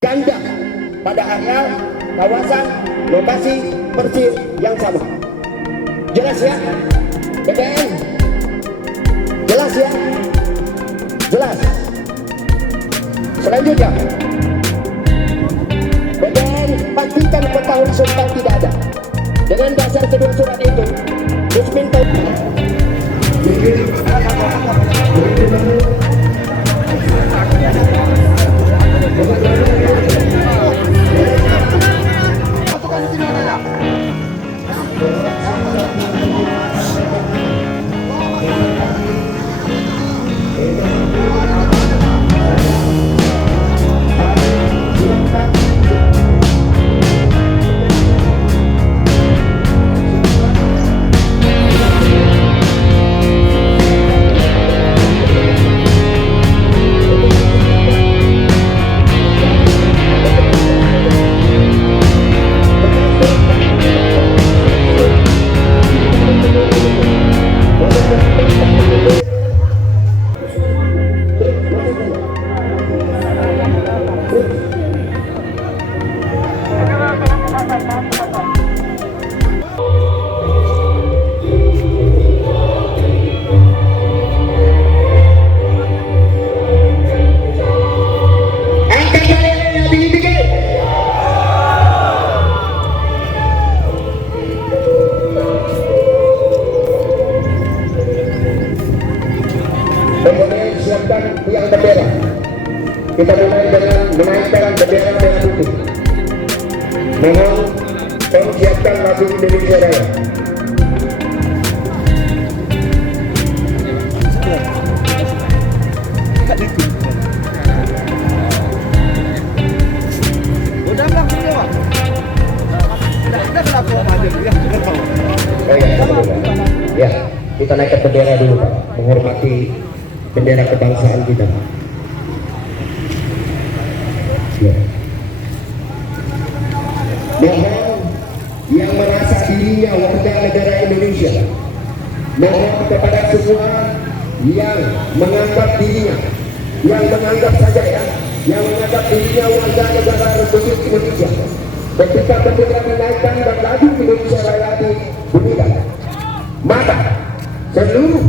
ganda pada area kawasan lokasi Persib yang sama. Jelas ya? BBN? Jelas ya? Jelas. Selanjutnya, BBN pastikan kota horizontal tidak ada. Dengan dasar kedua surat itu, Musmin tahu. Siapkan tiang bendera. Kita mulai dengan menaikkan bendera merah putih. Mohon tolong siapkan lagu Indonesia Raya. Ya, kita naikkan bendera dulu, Pak. Menghormati bendera kebangsaan kita. Ya. Mohon yang merasa dirinya warga negara Indonesia, mohon kepada semua yang menganggap dirinya, yang menganggap saja ya, yang menganggap dirinya warga negara Republik Indonesia, ketika bendera dinaikkan dan lagu Indonesia Raya dibunyikan, maka seluruh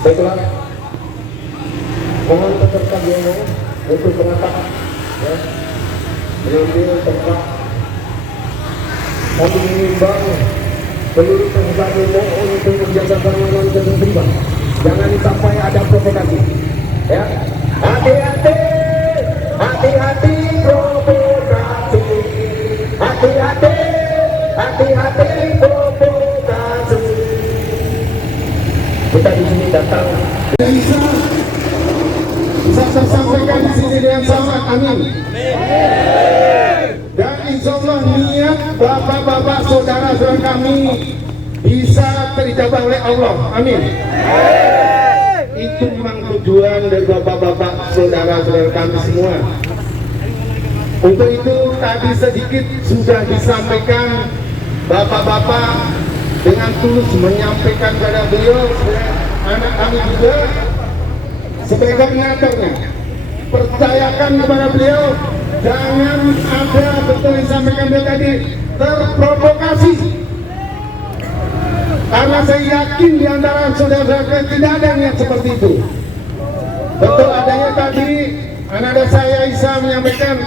baiklah, mohon peserta demo untuk beratak ya, mengambil tempat. Kami mengimbau seluruh peserta demo untuk menjaga keamanan dan ketertiban. Jangan sampai ada provokasi. Ya, hati-hati, hati-hati provokasi, hati-hati, hati-hati provokasi. Kita di sini datang bisa saya sampaikan di sini dengan sangat amin. Dan insya Allah niat bapak-bapak saudara-saudara kami bisa terijabah oleh Allah. Amin. Itu memang tujuan dari bapak-bapak saudara-saudara kami semua. Untuk itu tadi sedikit sudah disampaikan bapak-bapak dengan tulus menyampaikan kepada beliau, anak kami juga sebagai koordinatornya, percayakan kepada beliau, jangan ada, betul disampaikan beliau tadi, terprovokasi. Karena saya yakin di antara saudara-saudara tidak ada niat seperti itu. Betul adanya tadi anak saya Isa menyampaikan,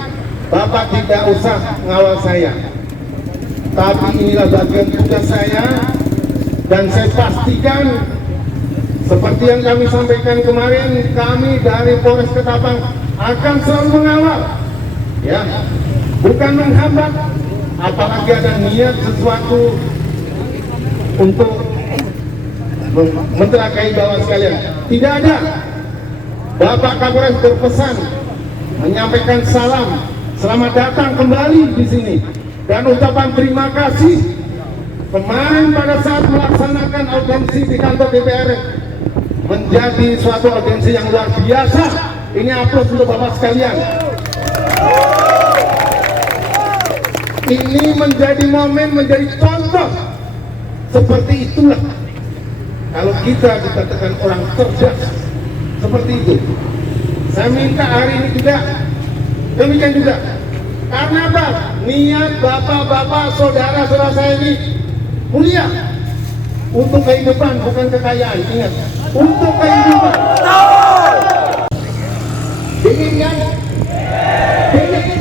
Bapak tidak usah ngawal saya, tapi inilah bagian tugas saya, dan saya pastikan seperti yang kami sampaikan kemarin, kami dari Polres Ketapang akan selalu mengawal, ya, bukan menghambat. Apalagi ada niat sesuatu untuk mencelakai bawah sekalian, tidak ada. Bapak Kapolres berpesan menyampaikan salam, selamat datang kembali di sini, dan ucapan terima kasih. Kemarin pada saat melaksanakan audiensi di kantor DPR menjadi suatu audiensi yang luar biasa. Ini aplaus untuk Bapak sekalian. Ini menjadi momen, menjadi contoh. Seperti itulah kalau kita dikatakan orang cerdas, seperti itu. Saya minta hari ini juga demikian juga. Karena apa? Niat bapak-bapak, saudara-saudara saya ini mulia untuk kehidupan, bukan kekayaan. Ingat, untuk kehidupan. Dingin kan? Dingin.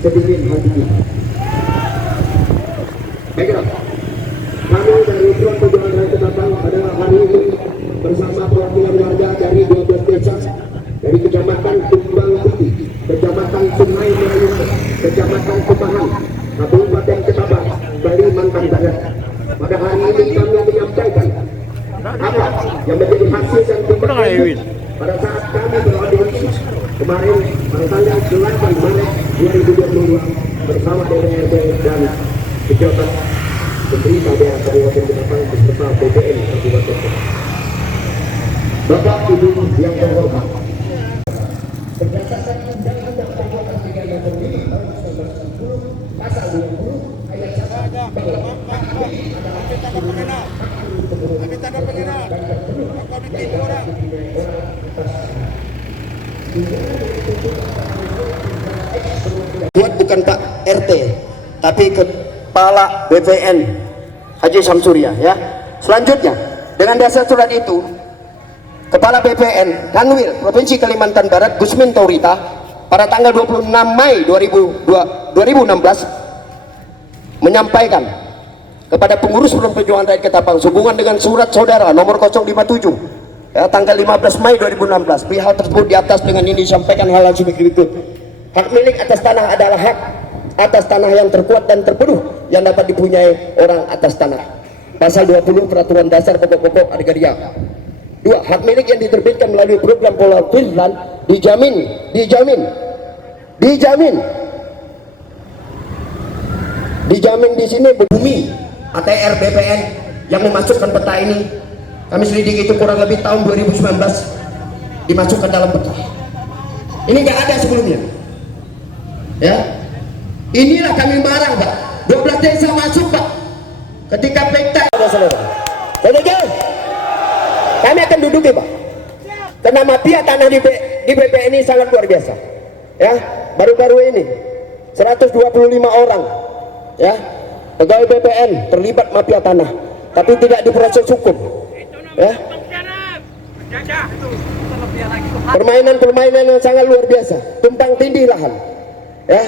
Sedingin hati kita. Baiklah, kami dari Front Perjuangan Rakyat Ketapang pada hari ini bersama perwakilan warga dari 12 desa dari Kecamatan Tumbang Putih, Kecamatan Sungai Melayu, Kecamatan Kupahan, Kabupaten Ketapang, Kalimantan Barat. Pada hari ini kami menyampaikan apa yang menjadi hasil dan tindakan pada saat kami beraudiensi kemarin pada tanggal 8 Maret 2022 bersama DPRD dan pejabat pemerintah daerah Kabupaten Ketapang beserta BPN Kabupaten Ketapang. Bapak Ibu yang terhormat, berdasarkan Undang-Undang Perbuatan Pidana Pemilu tahun 1960 pasal 20 ayat 1 bahwa hak milik adalah hak tanda pengenal dan terpenuh orang buat bukan Pak RT tapi Kepala BPN Haji Samsuria, ya. Selanjutnya dengan dasar surat itu Kepala BPN Kanwil Provinsi Kalimantan Barat Gusmin Taurita pada tanggal 26 Mei 2016 menyampaikan kepada pengurus Front Perjuangan Rakyat Ketapang sehubungan dengan surat saudara nomor 057 ya, tanggal 15 Mei 2016. Perihal tersebut di atas dengan ini disampaikan hal berikut. Hak milik atas tanah adalah hak atas tanah yang terkuat dan terpenuh yang dapat dipunyai orang atas tanah. Pasal 20 Peraturan Dasar Pokok-pokok Agraria. 2. Hak milik yang diterbitkan melalui program Pola Finland dijamin di sini bumi ATR BPN yang memasukkan peta ini. Kami selidiki itu kurang lebih tahun 2019 dimasukkan dalam peta. Ini nggak ada sebelumnya. Ya, inilah kami marah, Pak. 12 desa masuk, Pak. Ketika peta ada saudara. Kami akan duduki, Pak. Karena mafia tanah di BPN ini sangat luar biasa. Ya, baru-baru ini 125 orang, ya, pegawai BPN terlibat mafia tanah, tapi tidak diproses hukum. Ya. Permainan yang sangat luar biasa, tumpang tindih lahan. Ya.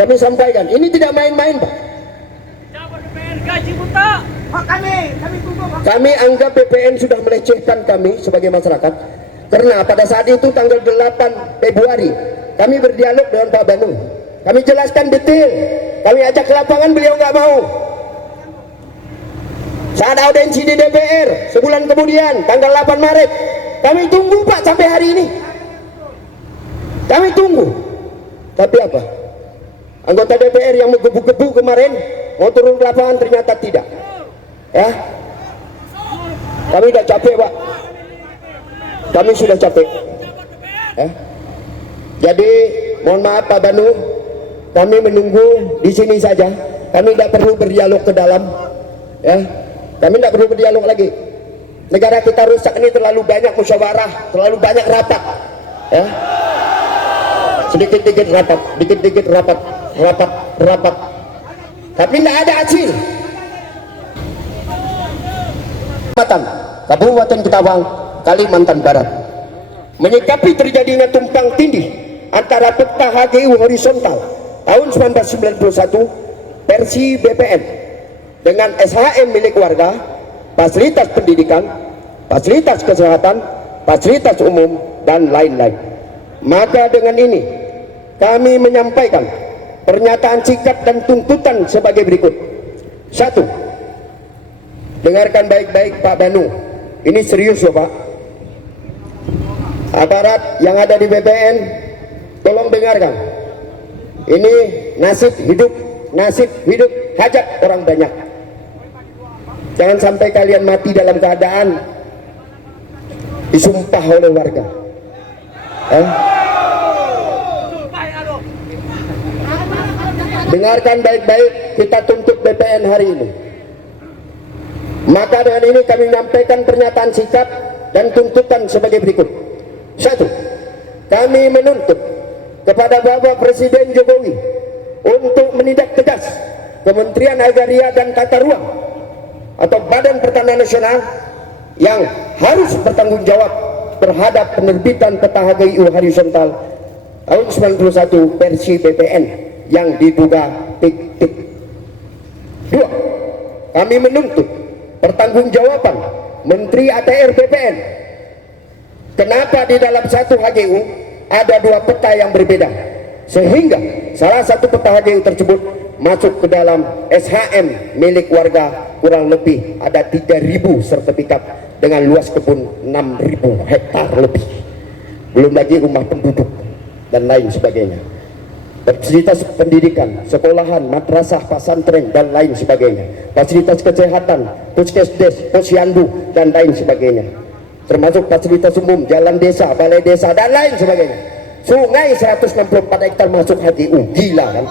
Kami sampaikan, ini tidak main-main, Pak. Kami anggap BPN sudah melecehkan kami sebagai masyarakat, karena pada saat itu tanggal 8 Februari kami berdialog dengan Pak Banu. Kami jelaskan detail, kami ajak ke lapangan, beliau nggak mau. Saat audiensi di DPR sebulan kemudian tanggal 8 Maret kami tunggu, Pak, sampai hari ini kami tunggu, tapi apa, anggota DPR yang menggebu-gebu kemarin mau turun ke lapangan ternyata tidak. Ya, kami sudah capek, Pak, kami sudah capek. Ya. Jadi mohon maaf Pak Banu, kami menunggu di sini saja, kami tidak perlu berdialog ke dalam. Ya, kami tidak perlu berdialog lagi. Negara kita rusak ini terlalu banyak musyawarah, terlalu banyak rapat, ya. Sedikit-sedikit rapat, dikit-dikit rapat, rapat. Tapi tidak ada hasil. Kabupaten Ketapang, Kalimantan Barat, menyikapi terjadinya tumpang tindih antara peta HGU horizontal tahun 1991 versi BPN dengan SHM milik warga, fasilitas pendidikan, fasilitas kesehatan, fasilitas umum, dan lain-lain. Maka dengan ini kami menyampaikan pernyataan sikap dan tuntutan sebagai berikut. 1. Dengarkan baik-baik Pak Banu, ini serius loh Pak. Aparat yang ada di BPN, tolong dengarkan. Ini nasib hidup hajat orang banyak. Jangan sampai kalian mati dalam keadaan disumpah oleh warga. Dengarkan baik-baik, kita tuntut BPN hari ini. Maka dengan ini kami menyampaikan pernyataan sikap dan tuntutan sebagai berikut. 1. Kami menuntut kepada Bapak Presiden Jokowi untuk menindak tegas Kementerian Agraria dan Tata Ruang atau Badan Pertanahan Nasional yang harus bertanggung jawab terhadap penerbitan peta HGU horizontal tahun 91 versi BPN yang diduga fiktif. 2. Kami menuntut pertanggungjawaban Menteri ATR BPN. Kenapa di dalam satu HGU ada dua peta yang berbeda, sehingga salah satu peta HGU tersebut masuk ke dalam SHM milik warga, kurang lebih ada 3.000 sertifikat dengan luas kebun 6.000 hektar lebih, belum lagi rumah penduduk dan lain sebagainya, fasilitas pendidikan, sekolahan, madrasah, pesantren dan lain sebagainya, fasilitas kesehatan, puskesdes, posyandu dan lain sebagainya, termasuk fasilitas umum, jalan desa, balai desa dan lain sebagainya. Sungai 164 hektar masuk HGU, gila kan?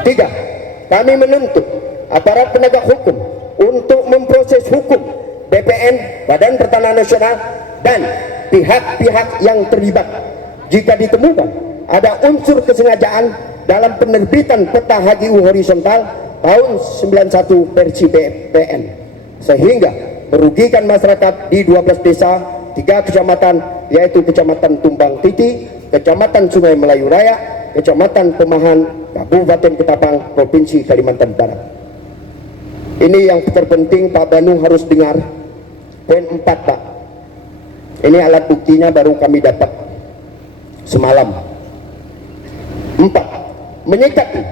3. Kami menuntut aparat penegak hukum untuk memproses hukum BPN, Badan Pertanahan Nasional, dan pihak-pihak yang terlibat jika ditemukan ada unsur kesengajaan dalam penerbitan peta HGU horizontal tahun 91 versi BPN, sehingga merugikan masyarakat di 12 desa, 3 kecamatan, yaitu Kecamatan Tumbang Titi, Kecamatan Sungai Melayu Raya, Kecamatan Pemahan, Kabupaten Ketapang, Provinsi Kalimantan Barat. Ini yang terpenting Pak Banu harus dengar. Poin 4 Pak, ini alat buktinya baru kami dapat semalam. 4. Menyikapi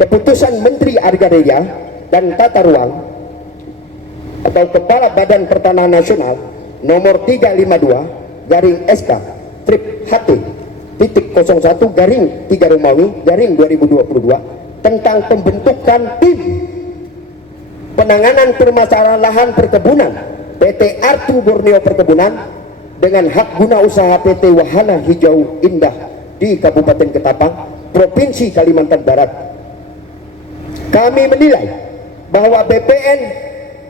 keputusan Menteri Agraria dan Tata Ruang atau Kepala Badan Pertanahan Nasional nomor 352 garing SK strip HT titik 01 garing 3 Romawi garing 2022 tentang pembentukan tim penanganan permasalahan lahan perkebunan PT Artu Borneo Perkebunan dengan hak guna usaha PT Wahana Hijau Indah di Kabupaten Ketapang, Provinsi Kalimantan Barat. Kami menilai bahwa BPN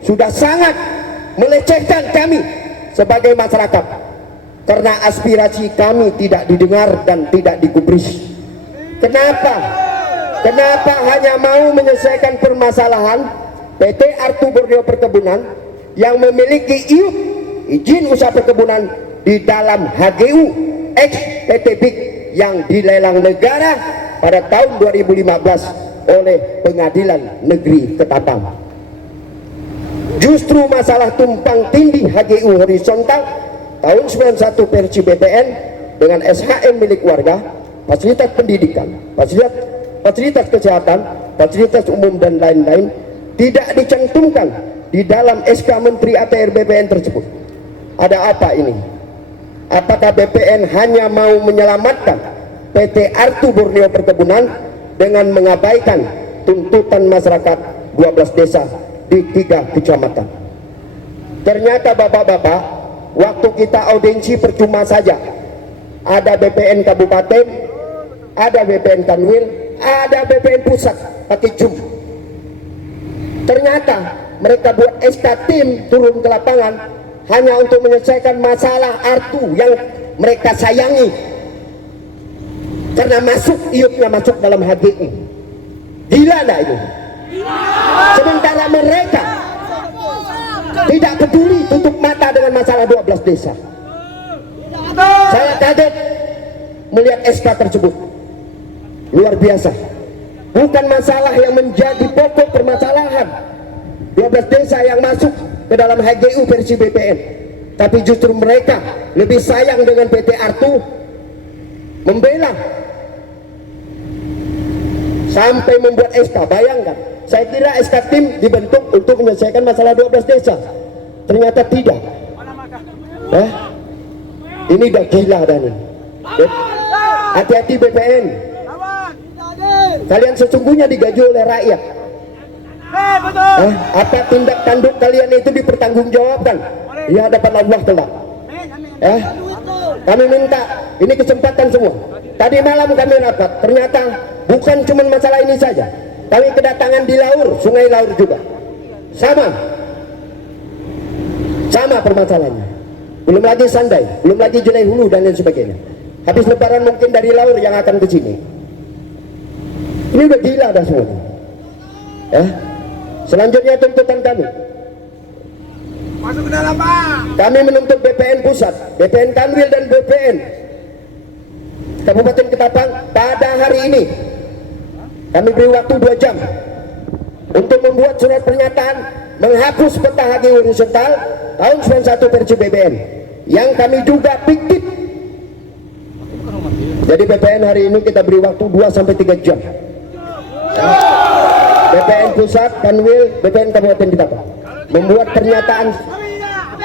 sudah sangat melecehkan kami sebagai masyarakat karena aspirasi kami tidak didengar dan tidak digubris. Kenapa? Kenapa hanya mau menyelesaikan permasalahan PT Artu Borneo Perkebunan yang memiliki izin usaha perkebunan di dalam HGU X PT BIK yang dilelang negara pada tahun 2015 oleh Pengadilan Negeri Ketapang. Justru masalah tumpang tindih HGU horizontal tahun 91 versi BPN dengan SHM milik warga, fasilitas pendidikan, fasilitas kesehatan, fasilitas umum dan lain-lain tidak dicantumkan di dalam SK Menteri ATR BPN tersebut. Ada apa ini? Apakah BPN hanya mau menyelamatkan PT Artu Borneo Perkebunan dengan mengabaikan tuntutan masyarakat 12 desa di 3 kecamatan? Ternyata bapak-bapak, waktu kita audiensi percuma saja. Ada BPN Kabupaten, ada BPN Kanwil, ada BPN Pusat, pakai Zoom. Ternyata mereka buat SK tim turun ke lapangan hanya untuk menyelesaikan masalah Artu yang mereka sayangi, karena iupnya masuk dalam HGU. Gila enggak itu? Sementara mereka tidak peduli, tutup mata dengan masalah 12 desa. Saya kaget melihat SK tersebut. Luar biasa. Bukan masalah yang menjadi pokok permasalahan 12 desa yang masuk ke dalam HGU versi BPN, tapi justru mereka lebih sayang dengan PT Artu, membela sampai membuat SK. Bayangkan, saya kira SK tim dibentuk untuk menyelesaikan masalah 12 desa, ternyata tidak. Ini udah gila dan ini. Hati-hati BPN, kalian sesungguhnya digaji oleh rakyat. Apa tindak tanduk kalian itu dipertanggungjawabkan di hadapan Allah kelak. Kami minta ini kesempatan semua. Tadi malam kami rapat, ternyata bukan cuma masalah ini saja. Kami kedatangan di Laur, Sungai Laur juga. Sama permasalahannya. Belum lagi Sandai, belum lagi Jelai Hulu dan lain sebagainya. Habis lebaran mungkin dari Laur yang akan ke sini. Ini udah gila dah semua. Selanjutnya tuntutan kami. Masuk ke dalam, Pak. Kami menuntut BPN Pusat, BPN Kanwil dan BPN Kabupaten Ketapang pada hari ini. Kami beri waktu 2 jam untuk membuat surat pernyataan menghapus peta HG horizontal tahun 91 versi BPN yang kami duga fiktif. Jadi BPN hari ini kita beri waktu 2-3 jam. BPN Pusat, Kanwil, BPN Kabupaten Ketapang membuat pernyataan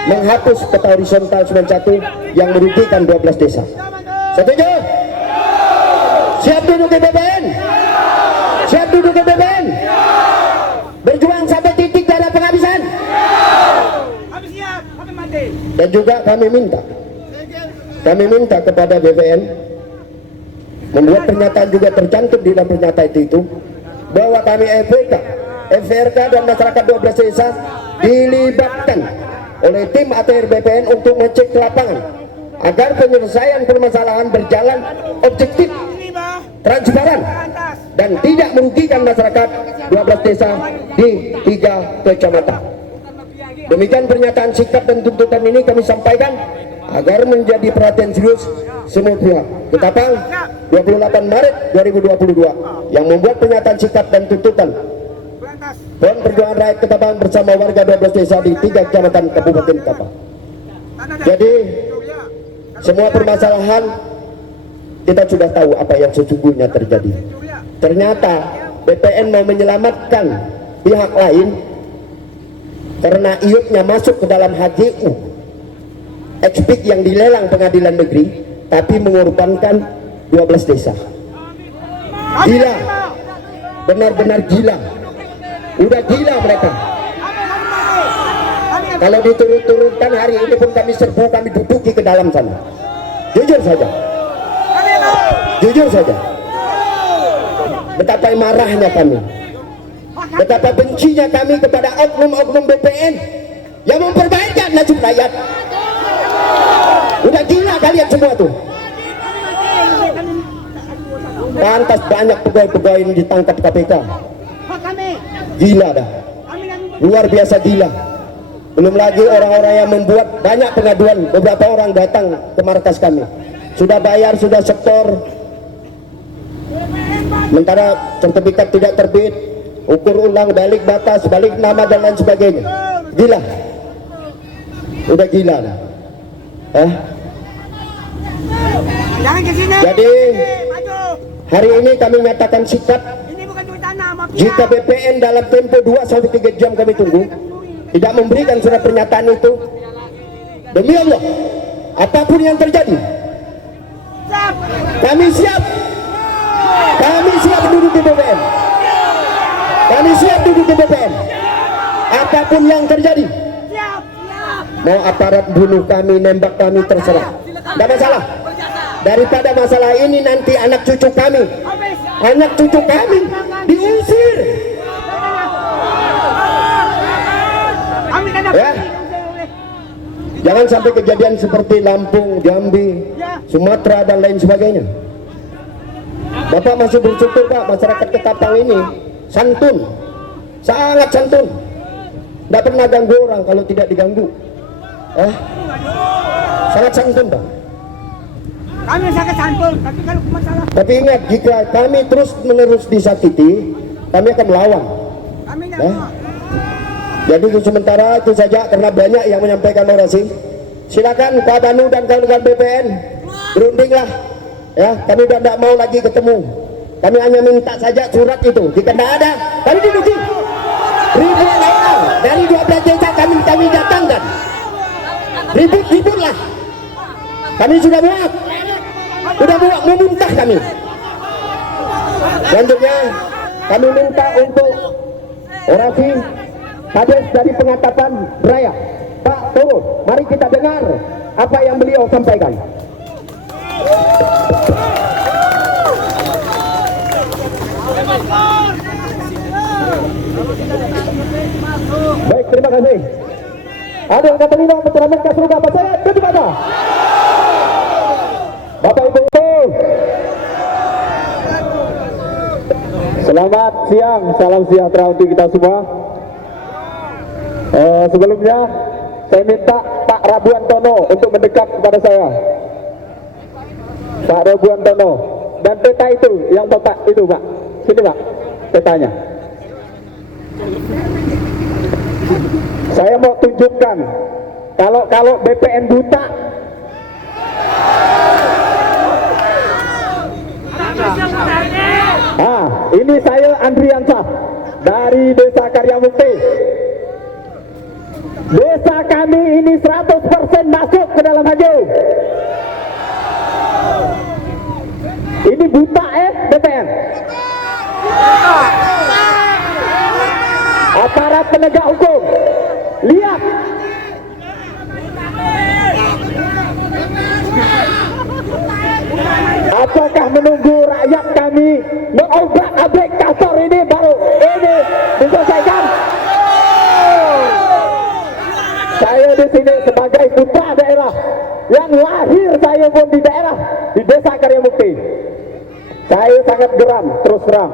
menghapus peta horizontal 91 yang merugikan 12 desa. Setuju? Siap duduk di BPN? Siap duduk di BPN? Berjuang sampai titik darah penghabisan? Dan juga kami minta kepada BPN membuat pernyataan juga tercantum di dalam pernyataan itu bahwa kami FRK dan masyarakat 12 desa dilibatkan oleh tim ATR BPN untuk mengecek ke lapangan agar penyelesaian permasalahan berjalan objektif, transparan, dan tidak merugikan masyarakat 12 desa di 3 kecamatan. Demikian pernyataan sikap dan tuntutan ini kami sampaikan agar menjadi perhatian serius semua pihak. Ketapang 28 Maret 2022 yang membuat pernyataan sikap dan tuntutan Front Perjuangan Rakyat Ketapang bersama warga 12 desa di 3 kecamatan Kabupaten Ketapang. Jadi semua permasalahan kita sudah tahu apa yang sesungguhnya terjadi. Ternyata BPN mau menyelamatkan pihak lain karena iupnya masuk ke dalam HGU Expik yang dilelang pengadilan negeri, tapi mengorbankan 12 desa. Gila, benar-benar gila. Udah gila mereka. Kalau diturut-turutkan hari ini pun kami serbu, kami duduki ke dalam sana. Jujur saja. Betapa marahnya kami, betapa bencinya kami kepada oknum-oknum BPN yang memperbaikkan nasib rakyat. Udah gila kalian semua tuh. Pantas banyak pegawai-pegawai yang ditangkap KPK. Gila dah, luar biasa gila. Belum lagi orang-orang yang membuat banyak pengaduan. Beberapa orang datang ke markas kami, sudah bayar, sudah setor, sementara sertifikat tidak terbit, ukur ulang, balik batas, balik nama dan lain sebagainya. Gila, udah gila dah. Jadi hari ini kami menyatakan sikap. Jika BPN dalam tempo 2-3 jam kami tunggu tidak memberikan surat pernyataan itu, demi Allah apapun yang terjadi kami siap duduk di BPN. Kami siap duduk di BPN apapun yang terjadi. Mau aparat bunuh kami, nembak kami, terserah, tidak masalah. Daripada masalah ini nanti anak cucu kami diusir. Jangan sampai kejadian seperti Lampung, Jambi, Sumatera dan lain sebagainya. Bapak masih bersyukur Pak, masyarakat Ketapang ini santun, sangat santun, tidak pernah ganggu orang kalau tidak diganggu. Sangat santun Pak. Kami sangat santun, tapi kalau masalah Tapi ingat, jika kami terus menerus disakiti, kami akan melawan. kami tidak mau. Jadi sementara itu saja, karena banyak yang menyampaikan orasi. Silakan Pak Danu dan kawan-kawan BPN berundinglah, ya. Kami sudah tidak mau lagi ketemu. Kami hanya minta saja surat itu. Jika tidak ada, kami duduki. Ribuan orang dari 12 desa kami datangkan. Ribut-ributlah. Kami sudah muak, memuntah kami. Selanjutnya kami minta untuk orasi Kades dari Pengatapan Raya. Pak Tomo, mari kita dengar apa yang beliau sampaikan. Baik, terima kasih. Ada yang kata lima penceramah ke surga apa saya itu di mana? Bapak Ibu, selamat siang, salam sejahtera untuk kita semua. Sebelumnya saya minta Pak Rabuan Tono untuk mendekat kepada saya. Pak Rabuan Tono, dan peta itu yang Bapak itu Pak, sini Pak, petanya. Saya mau tunjukkan kalau BPN buta. Ini saya Andriansah dari Desa Karyamukti. Desa kami ini 100% masuk ke dalam HGU. Ini buta BPN. Aparat penegak hukum, lihat. Apakah menunggu rakyat kami mengobrak-abrik kantor ini baru ini diselesaikan? Saya di sini sebagai putra daerah yang lahir saya pun di daerah di Desa Karyamukti. Saya sangat geram, terus terang.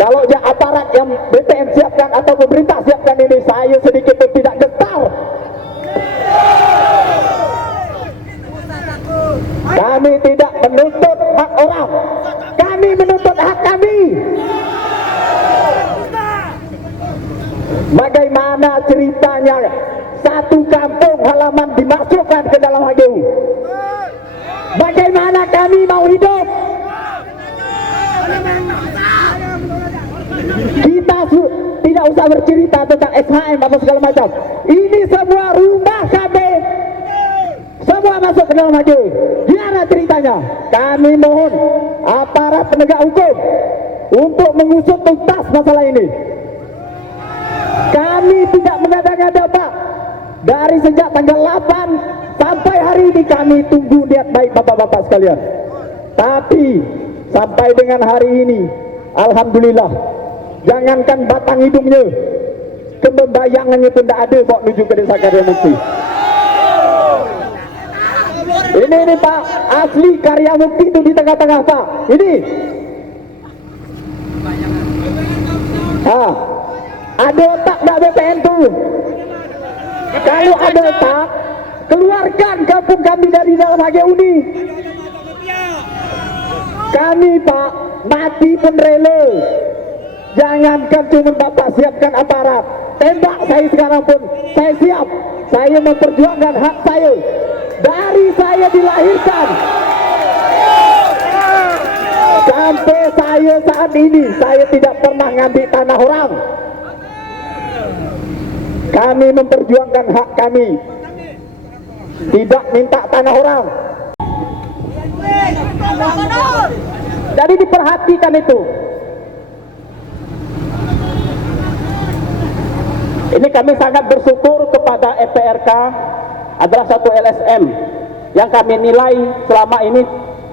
Kalau aparat yang BPN siapkan atau pemerintah siapkan ini, saya sedikit pun tidak getar. Kami tidak menuntut hak orang, kami menuntut hak kami. Bagaimana ceritanya satu kampung halaman dimasukkan ke dalam HGU? Bagaimana kami mau hidup? Kita tidak usah bercerita tentang SHM apa segala macam. Ini semua rumah kami, semua masuk ke dalam HGU. Gimana ceritanya? Kami mohon aparat penegak hukum untuk mengusut tuntas masalah ini. Kami tidak mengada-ngada Pak. Dari sejak tanggal 8 sampai hari ini kami tunggu niat baik bapak-bapak sekalian. Tapi sampai dengan hari ini, alhamdulillah, jangankan batang hidungnya, kembayangannya pun tidak ada bawa menuju ke Desa Karyamukti. Ini Pak, asli Karyamukti itu di tengah-tengah Pak. Ini. Ada otak nggak BPN tuh? Kalau ada otak, keluarkan kampung kami dari dalam HGU ini. Kami Pak, mati pun rela. Jangankan cuma Bapak siapkan aparat, tembak saya sekarang pun saya siap. Saya memperjuangkan hak saya. Dari saya dilahirkan sampai saya saat ini, saya tidak pernah ngambil tanah orang. Kami memperjuangkan hak kami, tidak minta tanah orang. Jadi diperhatikan itu. Ini kami sangat bersyukur kepada EPRK, adalah satu LSM yang kami nilai selama ini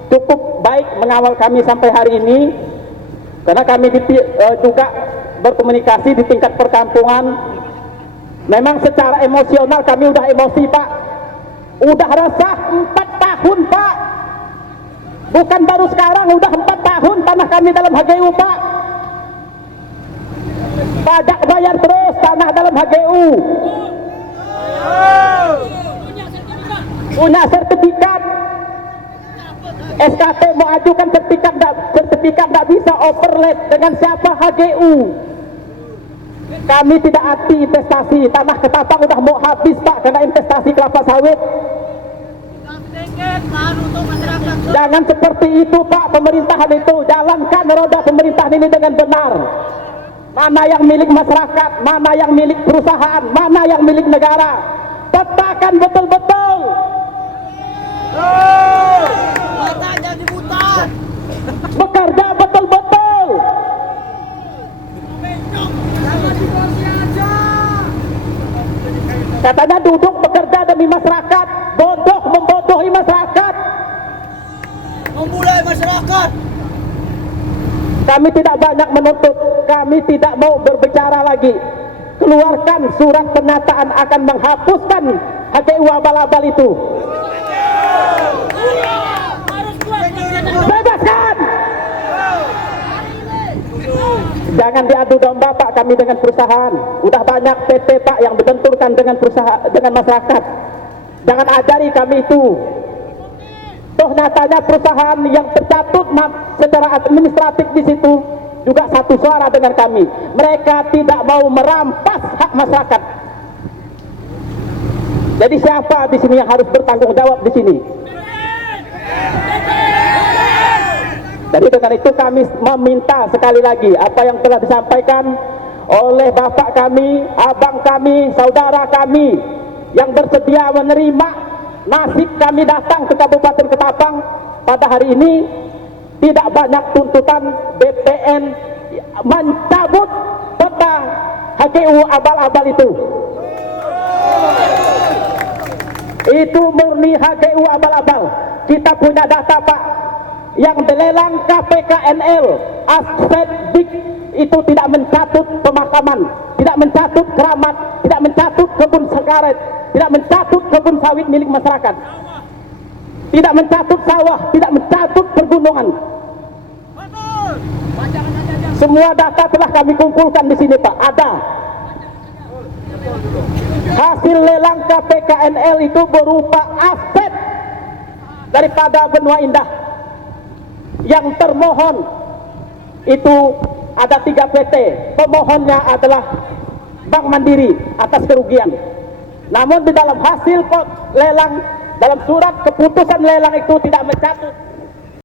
cukup baik mengawal kami sampai hari ini, karena kami juga berkomunikasi di tingkat perkampungan Memang secara emosional kami udah emosi Pak, udah resah 4 tahun Pak, bukan baru sekarang, udah 4 tahun tanah kami dalam HGU Pak, pajak bayar terus tanah dalam HGU, punya sertifikat, SKT mau ajukan sertifikat tidak bisa overlap dengan siapa HGU. Kami tidak anti investasi, tanah Ketapang udah mau habis Pak karena investasi kelapa sawit. Jangan seperti itu Pak, pemerintahan itu jalankan roda pemerintahan ini dengan benar. Mana yang milik masyarakat, mana yang milik perusahaan, mana yang milik negara, petakan betul-betul. Bekerja betul-betul. Katanya duduk bekerja demi masyarakat, bodoh membodohi masyarakat. Memulai masyarakat. Kami tidak banyak menuntut, kami tidak mau berbicara lagi. Keluarkan surat pernyataan akan menghapuskan HGU abal-abal itu. Bebaskan! Jangan diadu domba Pak kami dengan perusahaan. Udah banyak PT Pak yang dibenturkan dengan perusahaan, dengan masyarakat. Jangan ajari kami itu. Toh nyatanya perusahaan yang tercatut secara administratif di situ juga satu suara dengan kami. Mereka tidak mau merampas hak masyarakat. Jadi siapa di sini yang harus bertanggung jawab di sini? Jadi dengan itu kami meminta sekali lagi apa yang telah disampaikan oleh bapak kami, abang kami, saudara kami yang bersedia menerima nasib kami datang ke Kabupaten Ketapang pada hari ini. Tidak banyak tuntutan BPN mencabut peta HGU abal-abal itu. Itu murni HGU abal-abal. Kita punya data Pak, yang dilelang KPKNL aset BIK itu tidak mencatut pemakaman, tidak mencatut keramat, tidak mencatut kebun sekaret, tidak mencatut kebun sawit milik masyarakat, tidak mencatut sawah, tidak mencatut pergunungan. Semua data telah kami kumpulkan di sini Pak, ada. Hasil lelang KPKNL itu berupa aset daripada Benua Indah. Yang termohon itu ada 3 PT, pemohonnya adalah Bank Mandiri atas kerugian. Namun di dalam hasil lelang, dalam surat keputusan lelang itu tidak mencatut